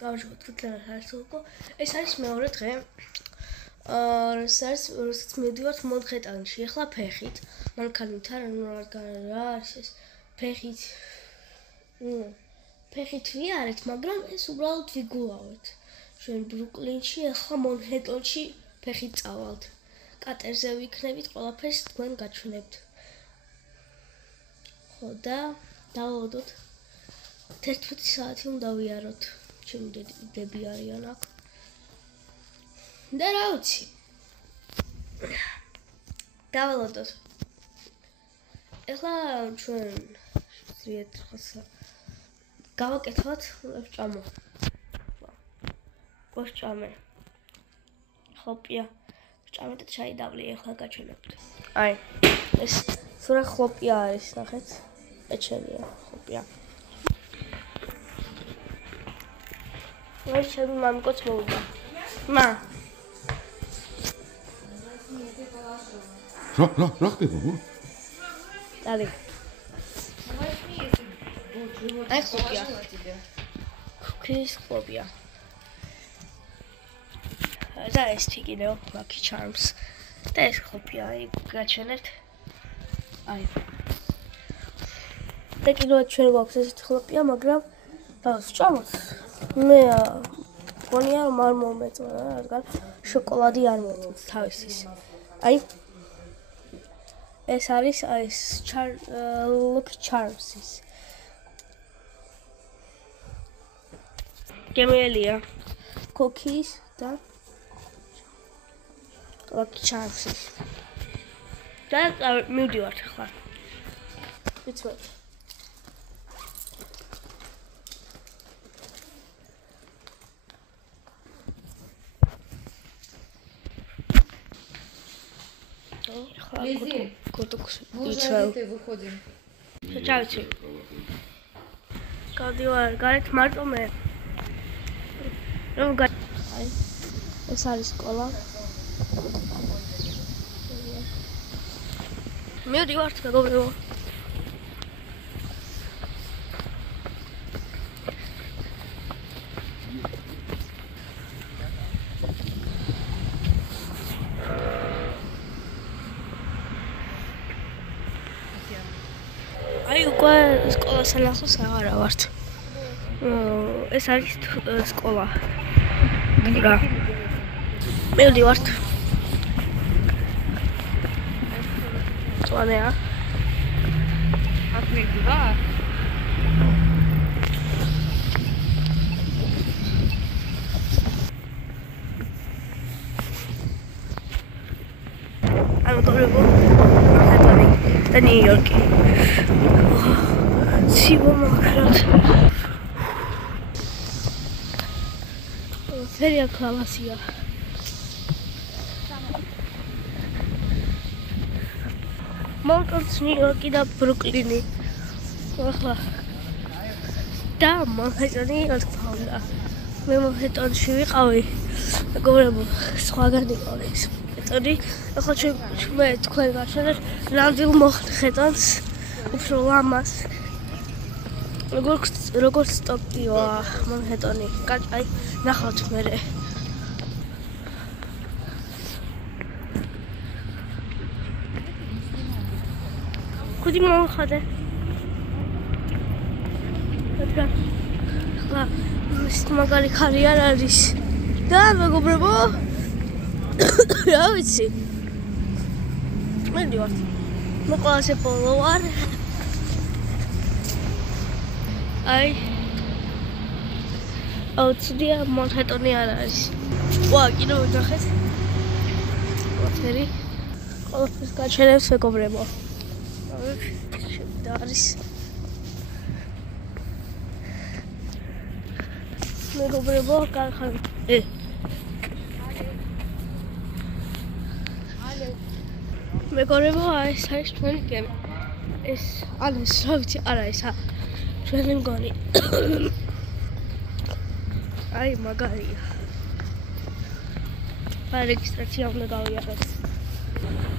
გავაჟღოთ თვითონ არსულკო. ეს არის მეორე დღე. როცა მივდივართ მონხეტანში, ახლა ფეხით. მანქანით არა, რა არის ეს? ფეხით. ფეხით ვიარეთ, მაგრამ ეს უბრალოდ ვიგულავთ. ჩვენ ბრუკლინში, ახლა მონჰეტონში ფეხით წავალთ. კატერზე ვიქნებით, ყველაფერს თქვენ გაჩვენებთ. ხო და დავალოდოთ. 11 საათი უნდა ვიაროთ. ჩემი დები არიან აქ. და რა ვიცი. დავალოდოთ. ეხლა ჩვენ ზრიეთ ხასა გავაკეთოთ ვჭამო. ვჭამე. ხლოპია. ვჭამე და ჩაი დავლი ეხლა გაჩვენებთ. აი, ეს სურა ხლოპია არის, ნახეთ. ეჩელია ხლოპია. ვაი, ჩემი მამიკოც მოვიდა. მა. რა ხდება? დალი. აი ხლოპია. ქრის ხლოპია. და ეს თიგინო Lucky Charms. და ეს ხლოპია, აი გაჩვენებთ. აი. და კიდევ ჩვენ გვაქვს ეს ხლოპია, მაგრამ დავსჭამოთ. მე გონია რომ არ მომეწონა, რადგან შოკოლადი არ მოწონს თავისის. აი ეს არის ეს Lucky Charms-ის. გემელია cookies და Lucky Charms-ის. და მივდივართ ახლა. ვიცით. Лези. Мы уже ты выходим. Чаучи. Кадивар, გარეთ მარტო მე. რომ აი ეს არის სკოლა. მივდივართ მეგობრებო. აი უკვე სკოლასთან ახლოს აღარა ვართ. ეს არის სკოლა. რა. მივდივართ. წვანეა. აქ მივდივარ. I'm going to go to New York. See what very aclamacia. Mountains, New York, and Brooklyn. Da, Manhattan, and Paula. We went on Shivikawi. Go to Swagani. Sorry, I хочу met kwelgačenet navdil moħħetans u programmas. Როგორც სტოკიოა მონჰეტონი. აი, ნახავთ მერე. კუდი მომხადე. ხლა ის მაგარი ხარი არ არის. და მეგობრებო რა ვიცი. მივდივართ. მე ყველაზე ბოლო ვარ. აი. აუცილია მონჰეტონი არ არის. ვა, კიდევ ნახეთ. ყველაფერი. ყველაფერს გაჩვენებს მეგობრებო. და არის. მეგობრებო, კარგად. მეგობრებო, ეს არის ჩვენი გემი. ეს არის, რა ვიცი, არა ესა. ჩვენი მგონი. აი, მაგარია. რეგისტრაცია უნდა გავიაროთ.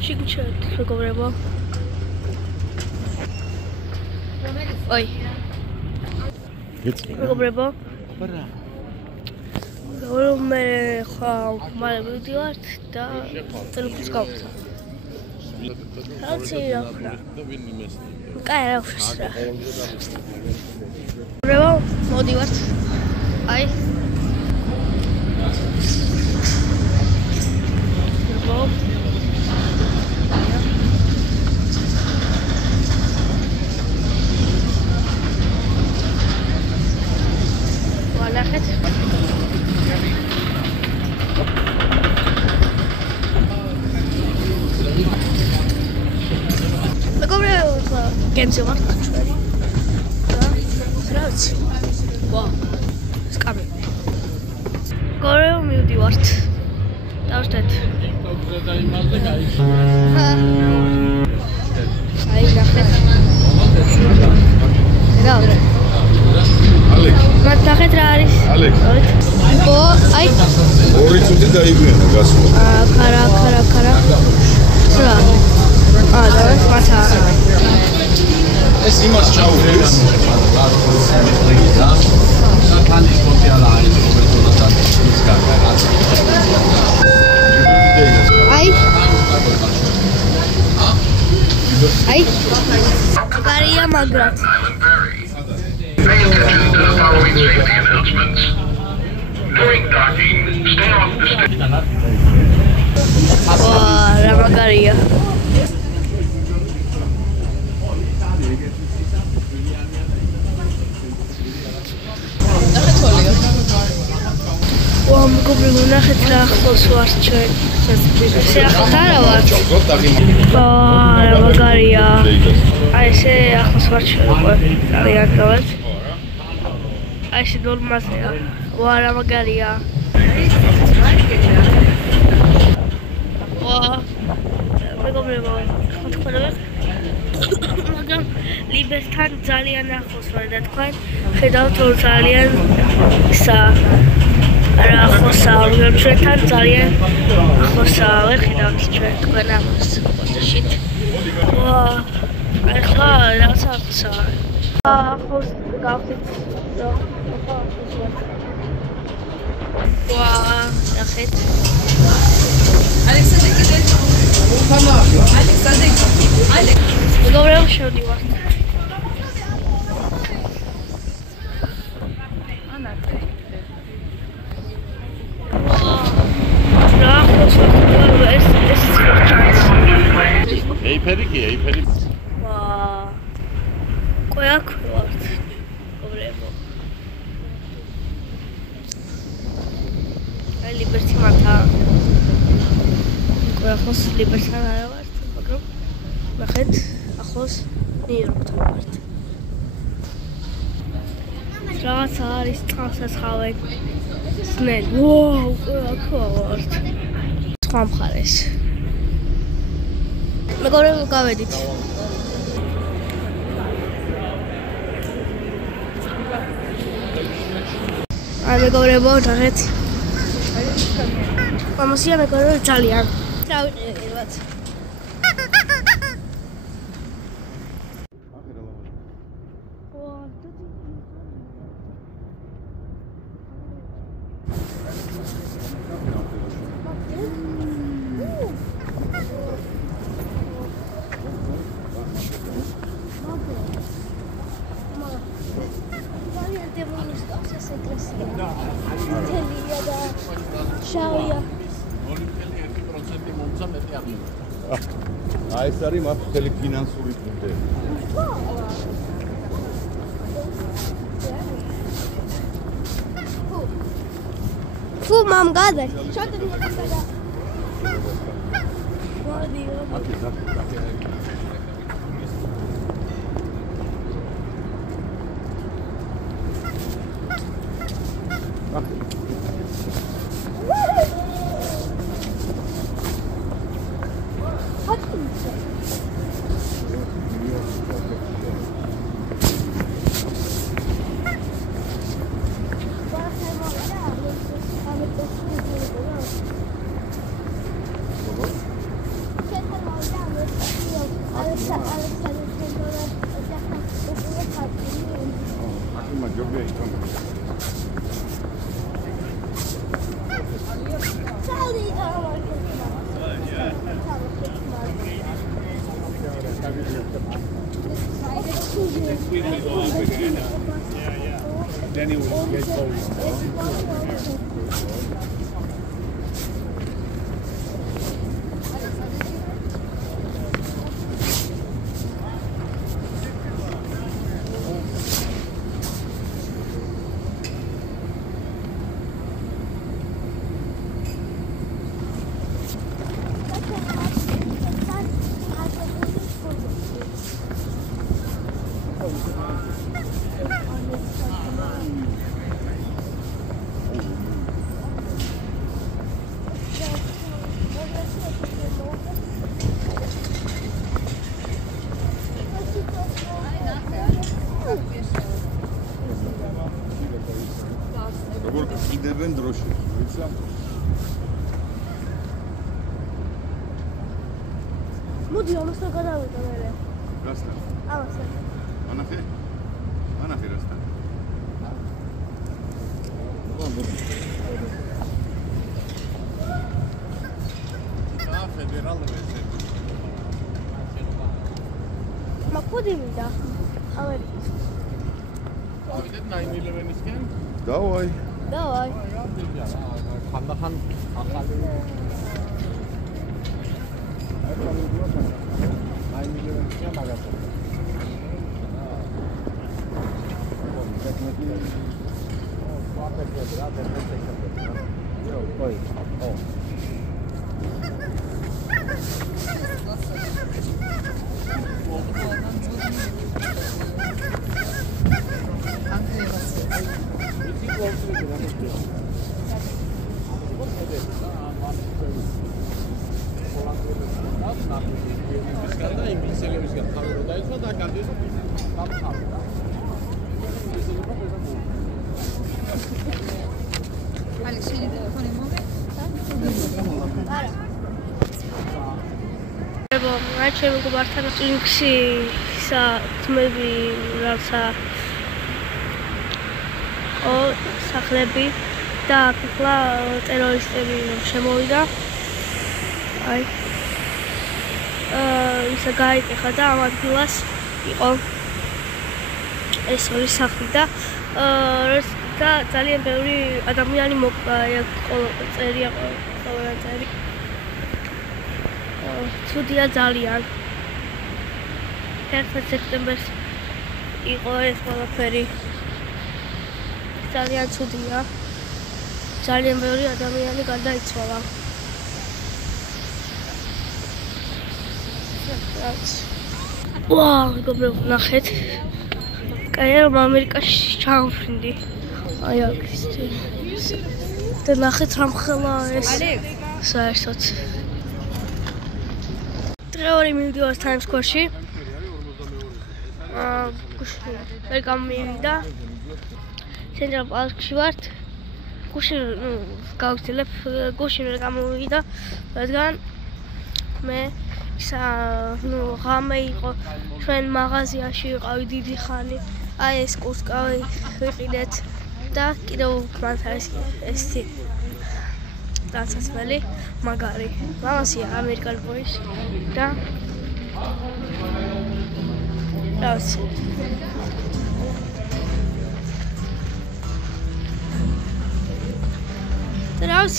შეგჩვენეთ, მეგობრებო. ოი. მეგობრებო. მე ხა მალე მივდივართ და ტელეფონს გავხსნა. რაცი რა ხარ? კაი რა ხარ? რა მოდივართ. აი. ولخت გემზე ვარ ჩვენი და რაც ვა სკამი გორეო მივდივართ დავშტეთ აი ნახეთ რა მათახეთ რა არის ო აი ორი წუთი დაიგვიანა გასვლა ქარა რა და მათა ეს იმას ჩაუდეს აი კარია მაგრად Pay attention to the following safety announcements. During docking, stay off the station. რა მაგარია მეგობრებო ნახეთ რა ახლოს ვარ ჩვენ ესე ახლოს არა ვარ რა მაგარია აი ესე ახლოს ვარ ჩვენ უკვე ძალიან გავეთ აი ესე ნორმაზეა ვა რა მაგარია ვა მეგობრებო ხოთქორე მაგრამ ლიბერთან ძალიან ახლოს ვარ და თქვენ ხედავთ რომ ძალიან ისა რა ახლოსაა ჩვენთან ძალიან ახლოსაა ვერ ხედავთ ჩვენ თქვენ ახლოს ფოტოშით ვა ახლა რაღაცა ახლოსაა ახლოს გავხდით ვა ნახეთ ალექსანდრე კიდე ალექსანდრე მეგობრებო შევდივართ ეიფერი კი ეიფერი ვა ყოაქ ვართ მეგობრებო აი ლიბერტი მანთა ახლოს ლიბერტთან არა ვართ მაგრამ ნახეთ ახლოს ნიუ-იორკთან ვართ რაღაცა არის წყალსაცავი სნელი ვაუ აქ ვართ სხვა მხარეს მეგობრებო გავედით აი მეგობრებო ნახეთ ამასია მეგობრებო ძალიან დავიყიდეთ აი ეს არის მათ მთელი ფინანსური წუთები ფუ მამ გადა შოთი გადა მოდი როგორ გიყიდებენ დროში, ვიცი? მოდი ამასთან გადავიდა მერე. რასთან? ამასთან. ანახე? ანახე რასთან? მაგოდი მინდა. ამერიკის. ავიდეთ 9mm-ისკენ? დავაი. დავაი. ხანდახან ახალი 9mm-ისკენ მაგასა. ჩემი გუბართან ინქსი თმები რაცა სახლები და ახლა ტერორისტები შემოვიდა. აი ისა გაიკეხა და ამ ადგილას იყო ეს ორი სახლი და ძალიან ბევრი ადამიანი მოკლა წერია ყველანაირი. ცუდია ძალიან. 1 სექტემბერს იყო ეს ყველაფერი. ძალიან ცუდია. ძალიან ბევრი ადამიანი გარდაიცვალა. ვაუ, მეგობრებო, ნახეთ. კაი, რომ ამერიკაში ჩავფრინდი. აი აქ ის. და ნახეთ რა მხელა ეს. საერთოდ. დღევარი მივდივარ Times Square-ში. ვერ გამივიდა. ცენტრალ პარკში ვართ. გუშინ გავგზელებ, გუშინ ვერ გამოვიდა, რადგან მე ღამე იყო ჩვენ მაღაზიაში ვიყავი დიდი ხანი. აი ეს კურსკავი ვიყიდეთ და კიდევ მათ არის ეს დასასმელი მაგარი. მამასია ამერიკელ ბოის და რას რავს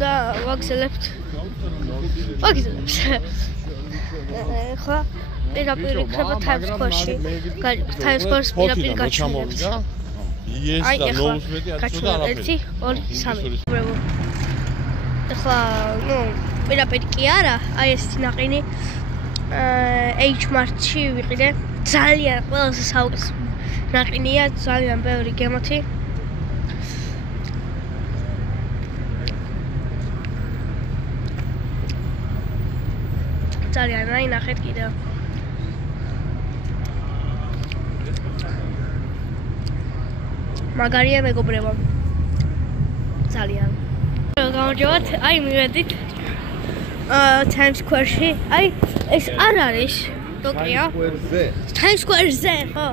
და ვაგზელებთ ხო პირდაპირ იქნება Times Square-ში Times Square-ს პირდაპირ გაჩვენებთ აი ეხლა გაჩვენებთ 1 3 ეხლა პირდაპირ კი არა აი ეს ნაყინი H-Mart-ში ვიყიდე ძალიან ყველაზე საუკეთესო ნაყინია ძალიან ბევრი გემოთი ძალიან აი ნახეთ კიდევ მაგარია მეგობრებო ძალიან გამარჯობათ აი მივედით Times Square-ში აი ეს არ არის ტოკიო Times Square-ზე ხო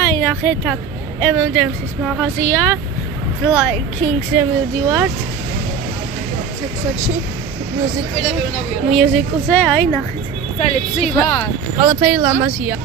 აი ნახეთ აქ M&M's-ის მაღაზია Like Kings-ზე მივდივართ სექსში მუსიკაზე აი ნახეთ სალეცი ვარ ყველაფერი ლამაზია